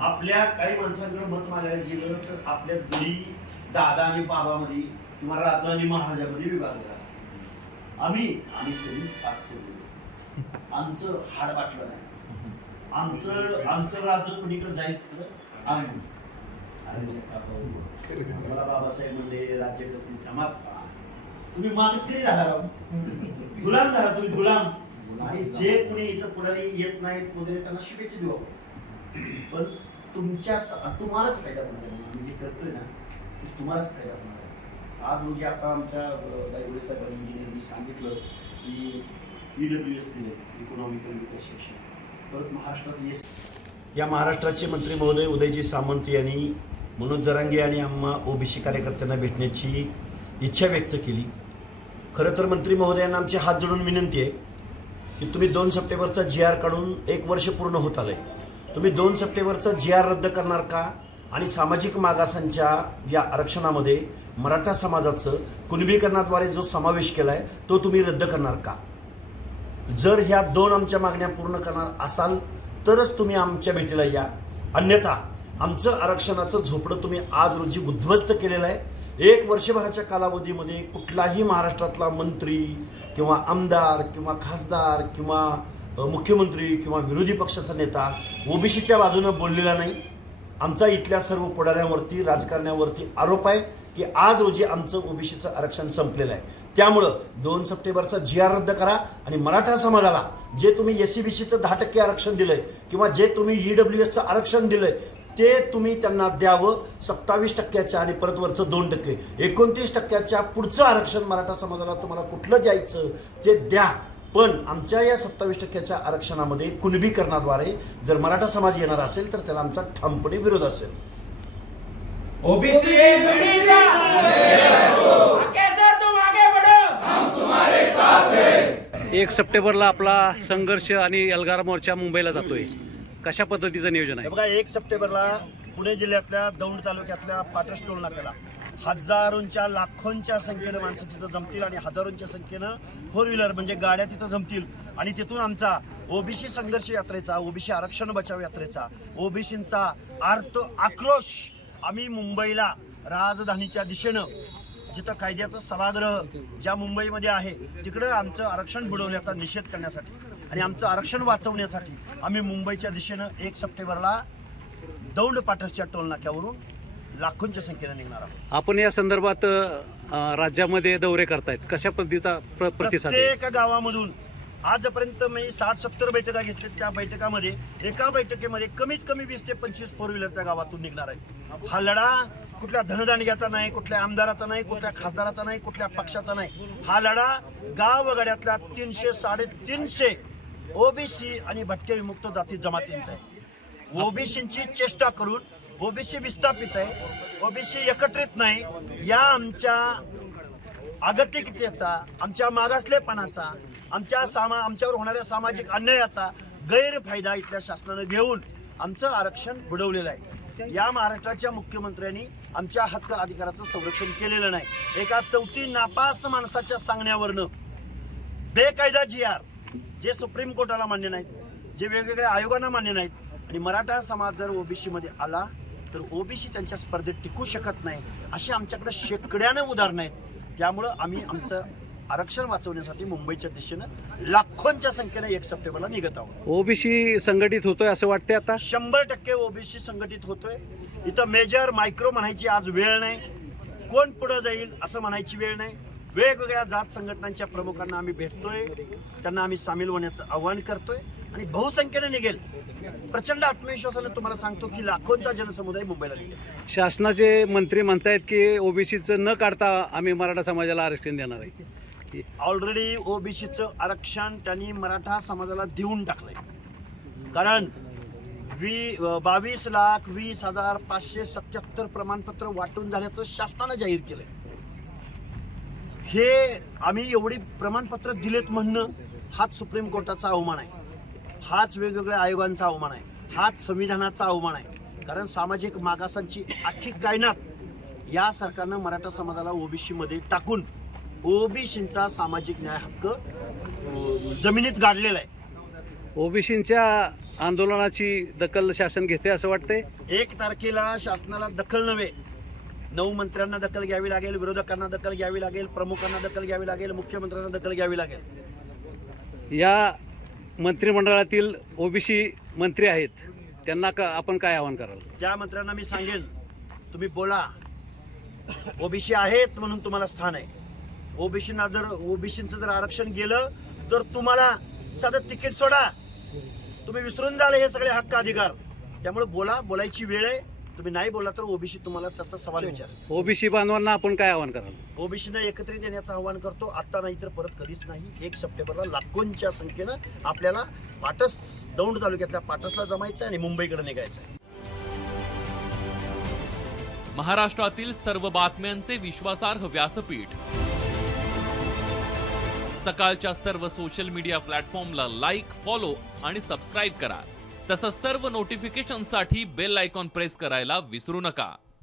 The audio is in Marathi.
आपल्या काही माणसांकडे मत मागायला गेलं तर आपल्या घरी दादा आणि बाबामध्ये किंवा राजा आणि महाराजामध्ये विभागलेला असतो. आम्ही कधीच पाच सोडलो. आमचं हाड वाटलं नाही. आमचं राज कुणीकडे जाईल तिकडं आम्हीच. मला बाबासाहेब म्हणले राज्यकर्ते जमात करा. तुम्ही मागत कधी झाला राव? गुलाम झाला तुम्ही, गुलाम. आणि जे कोणी इथं पुढारी येत नाहीत वगैरे त्यांना शुभेच्छा देऊ. पण तुम्हालाच फायदा होणार आहे. आम्ही जे करतोय ना ते तुम्हालाच फायदा होणार आहे. आज रोजी आता आमच्या डायव्हर्ट साहेब इंजिनियरनी सांगितलं की EWS दिले, इकॉनॉमिकल विकास शिक्षण. परत महाराष्ट्रात या महाराष्ट्राचे मंत्री महोदय उदयजी सामंत यांनी मनोज जरांगे आणि आम्हा ओबीसी कार्यकर्त्यांना भेटण्याची इच्छा व्यक्त केली. खरं तर मंत्री महोदयांना आमची हात जोडून विनंती आहे की तुम्ही 2 सप्टेंबरचा GR काढून 1 वर्ष पूर्ण होत आलंय. तुम्ही 2 सप्टेंबरचा GR रद्द करणार का? आणि सामाजिक मागासांच्या या आरक्षणामध्ये मराठा समाजाचं कुणबीकरणाद्वारे जो समावेश केला आहे तो तुम्ही रद्द करणार का? जर ह्या 2 आमच्या मागण्या पूर्ण करणार असाल तरच तुम्ही आमच्या भेटीला या. अन्यथा आमचं आरक्षणाचं झोपडं तुम्ही आज रोजी उद्ध्वस्त केलेलं आहे. 1 वर्षभराच्या कालावधीमध्ये कुठलाही महाराष्ट्रातला मंत्री किंवा आमदार किंवा खासदार किंवा मुख्यमंत्री किंवा विरोधी पक्षाचा नेता ओबीसीच्या बाजूनं बोललेला नाही. आमचा इथल्या सर्व पुढाऱ्यांवरती राजकारण्यावरती आरोप आहे की आज रोजी आमचं ओबीसीचं आरक्षण संपलेलं आहे. त्यामुळं 2 सप्टेंबरचा GR रद्द करा आणि मराठा समाजाला जे तुम्ही SC-BCचं 10% आरक्षण दिलंय किंवा जे तुम्ही EWSचं आरक्षण दिलंय ते तुम्ही त्यांना द्यावं. 27% आणि परत वरचं 2%, 29% पुढचं आरक्षण मराठा समाजाला तुम्हाला कुठलं द्यायचं ते द्या. पण आमच्या या 27% आरक्षणामध्ये कुणबीकरणाद्वारे जर मराठा समाज येणार असेल तर त्याला आमचा ठामपणे विरोध असेल. ओबीसी 1 सप्टेंबरला आपला संघर्ष आणि एल्गार मोर्चा मुंबईला जातोय. कशा पद्धतीचं नियोजन आहे? बघा, 1 सप्टेंबरला पुणे जिल्ह्यातल्या दौंड तालुक्यातल्या पाटस टोल नाक्याला हजारोंच्या लाखोंच्या संख्येनं माणसं तिथं जमतील आणि हजारोंच्या संख्येनं 4 व्हीलर म्हणजे गाड्या तिथं जमतील. आणि तिथून आमचा ओबीसी संघर्ष यात्रेचा, ओबीसी आरक्षण बचाव यात्रेचा, ओबीसींचा आर्त आक्रोश आम्ही मुंबईला राजधानीच्या दिशेनं जिथं कायद्याचं सभागृह ज्या मुंबईमध्ये आहे तिकडं आमचं आरक्षण बुडवण्याचा निषेध करण्यासाठी आणि आमचं आरक्षण वाचवण्यासाठी आम्ही मुंबईच्या दिशेनं 1 सप्टेंबरला दौंड पाटसच्या टोल नाक्यावरून लाखोंच्या संख्येनं निघणार आहोत. आपण या संदर्भात राज्यामध्ये दौरे करतायत, कशा पद्धतीचा प्रतिसाद आहे? प्रत्येक गावामधून आजपर्यंत मी 60-70 बैठका घेतल्या. त्या बैठकामध्ये एका बैठकीमध्ये कमीत कमी 20 ते 25 4 व्हीलर त्या गावातून निघणार आहे. हा लढा कुठल्या धनदांडग्याचा नाही, कुठल्या आमदाराचा नाही, कुठल्या खासदाराचा नाही, कुठल्या पक्षाचा नाही. हा लढा गावगाड्यातल्या 300-350 ओबीसी आणि भटके विमुक्त जाती जमातींचा आहे. ओबीसींची चेष्टा करून ओबीसी विस्थापित आहे, ओबीसी एकत्रित नाही, या आमच्या अगतिकतेचा, आमच्या मागासलेपणाचा, आमच्यावर होणाऱ्या सामाजिक अन्यायाचा गैरफायदा इथल्या शासनानं घेऊन आमचं आरक्षण बुडवलेलं आहे. या महाराष्ट्राच्या मुख्यमंत्र्यांनी आमच्या हक्क अधिकाराचं संरक्षण केलेलं नाही. एका चौथी नापास माणसाच्या सांगण्यावरनं बेकायदा GR जे सुप्रीम कोर्टाला मान्य नाहीत, जे वेगवेगळ्या आयोगांना मान्य नाहीत आणि मराठा समाज जर ओबीसी मध्ये आला तर ओबीसी त्यांच्या स्पर्धेत टिकू शकत नाही, अशी आमच्याकडे शेकड्यानं उदाहरणं आहेत. त्यामुळं आम्ही आमचं आरक्षण वाचवण्यासाठी मुंबईच्या दिशेनं लाखोंच्या संख्येने 1 सप्टेंबरला निघत आहोत. ओबीसी संघटित होतोय असं वाटतंय आता? 100% ओबीसी संघटित होतोय. इथं मेजर मायक्रो म्हणायची आज वेळ नाही, कोण पुढं जाईल असं म्हणायची वेळ नाही. वेगवेगळ्या जात संघटनांच्या प्रमुखांना आम्ही भेटतोय, त्यांना आम्ही सामील होण्याचं आवाहन करतोय आणि बहुसंख्येने निघेल. प्रचंड आत्मविश्वासाने तुम्हाला सांगतो की लाखोंचा जनसमुदाय मुंबईला निघेल. शासनाचे मंत्री म्हणतायत की ओबीसीचं न काढता आम्ही मराठा समाजाला आरक्षण देणार आहे. ऑलरेडी ओबीसीचं आरक्षण त्यांनी मराठा समाजाला देऊन टाकलंय. कारण 22,20,577 प्रमाणपत्र वाटून झाल्याचं शासनानं जाहीर केलंय. हे आम्ही एवढी प्रमाणपत्र दिलेत म्हणणं हाच सुप्रीम कोर्टाचा अवमान आहे, हाच वेगवेगळ्या आयोगांचा अवमान आहे, हाच संविधानाचा अवमान आहे. कारण सामाजिक मागासांची अख्खी कायनात या सरकारनं मराठा समाजाला ओबीसी मध्ये टाकून ओबीसींचा सामाजिक न्याय हक्क जमिनीत गाडलेला आहे. ओबीसींच्या आंदोलनाची दखल शासन घेते असं वाटतंय? 1 तारखेला शासनाला दखल नव्हे, 9 मंत्र्यांना दखल घ्यावी लागेल, विरोधकांना दखल घ्यावी लागेल, प्रमुखांना दखल घ्यावी लागेल, मुख्यमंत्र्यांना दखल घ्यावी लागेल. या मंत्रिमंडळातील ओबीसी मंत्री आहेत त्यांना आपण काय आवाहन कराल? ज्या मंत्र्यांना मी सांगेन तुम्ही बोला, ओबीसी आहेत म्हणून तुम्हाला स्थान आहे. ओबीसींचं जर आरक्षण गेलं तर तुम्हाला साधं तिकीट सोडा, तुम्ही विसरून जाल हे सगळे हक्क अधिकार. त्यामुळे बोला, बोलायची वेळ आहे. तुम्ही नाही बोला तर ओबीसी तुम्हाला त्याचा सवाल विचार. ओबीसी बांधवांना आपण काय आवाहन कराल? ओबीसीनं एकत्रित येण्याचं आवाहन करतो. आता नाही तर परत कधीच नाही. 1 सप्टेंबरला लाखोंच्या संख्येनं आपल्याला पाटस, दौंड तालुक्यातल्या पाटसला जमायचं आणि मुंबईकडे निघायचं आहे. महाराष्ट्रातील सर्व बातम्यांचे विश्वासार्ह व्यासपीठ. सकाळच्या सर्व सोशल मीडिया प्लॅटफॉर्मला लाईक, फॉलो आणि सबस्क्राईब करा. तसंच सर्व नोटिफिकेशनसाठी बेल आयकॉन प्रेस करायला विसरू नका.